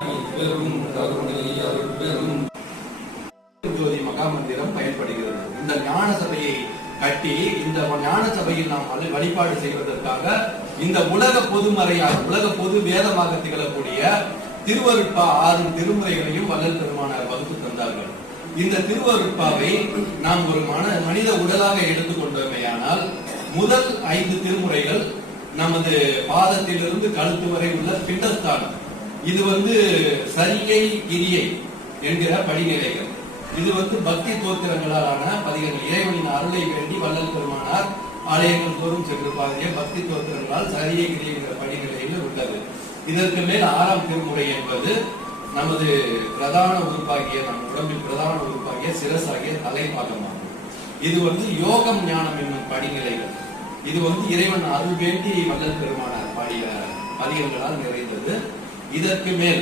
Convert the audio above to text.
பெரும் கருணை அருட்பெரும் ஜோதி மகாமந்திரம் பயன்படுகிறது. இந்த ஞான சபையை கட்டி இந்த ஞான சபையில் நாம் வழிபாடு செய்வதற்காக இந்த உலக பொதுமறையாக உலக பொது வேதமாக திகழக்கூடிய திருவருட்பா 6 திருமுறைகளையும் வள்ளல் பெருமானார் வகுத்து தந்தார்கள். இந்த திருவருட்பாவை நாம் ஒரு மனித உடலாக எடுத்துக்கொண்டோமேயானால் முதல் 5 திருமுறைகள் நமது பாதத்திலிருந்து கழுத்து வரை உள்ள பிண்டஸ்தானம். இது சரியை கிரியை என்கிற படிநிலைகள். இது பக்தி தோத்திரங்களாலான பதிகங்கள். இறைவனின் அருளை வேண்டி வள்ளல் பெருமானார் ஆலயங்கள் தோறும் சென்று பாதிய பக்தி தோத்திரங்களால் சரியை கிரியை என்கிற படிநிலையில் உள்ளது. இதற்கு மேல் 6ஆம் திருமுறை என்பது நமது பிரதான உறுப்பாகிய நம் உடம்பில் பிரதான உறுப்பாகிய சிரசாகிய தலைப்பாகமாகும். இது யோகம் ஞானம் என்னும் படிநிலைகள். இது இறைவன் அருள் வேண்டி வள்ளல் பெருமானார் பாடிய பதிகங்களால் நிறைந்தது. இதற்கு மேல்